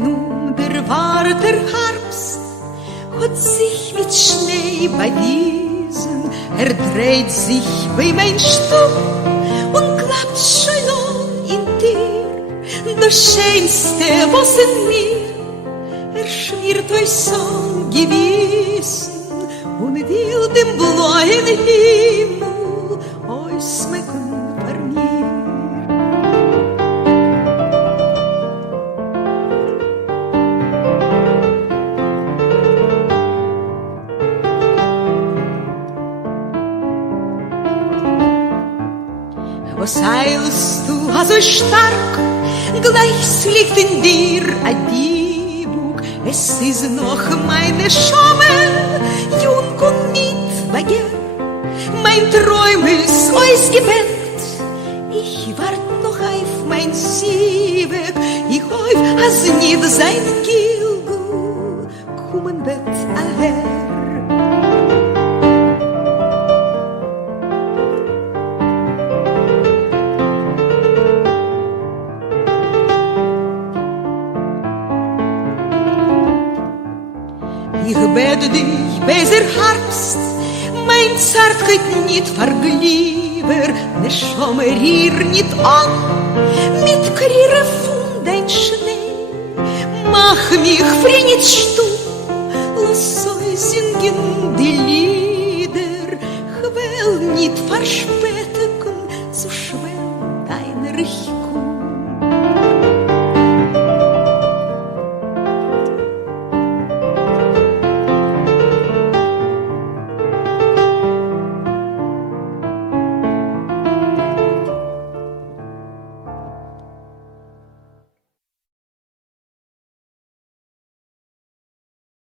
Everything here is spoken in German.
nun der warte Herbst hat sich mit Schnee bewiesen. Dreht sich bei mein Stuhl und glaubt schon in dir. Das Schönste, was in mir schwirrt euch so gewissen und will dem blauen Himmel ausschmecken bei mir. Was heilst du so stark, gleich liegt in dir ein Diebuk. Es ist noch meine Schamme, jung und mit Begehr. Mein Träum ist ausgeweckt, ich wart noch auf mein Sieweg. Ich hoff, als nicht sein Gilgu, kommen wird aher. Ich bete dich, besser Herbst, mein Zartheit nicht verglieber, ne schau mir hier nicht an, mit Kriere von dein Schnee. Mach mich frei nicht stumm, lass euch singen die Lieder, ich will nicht versprechen.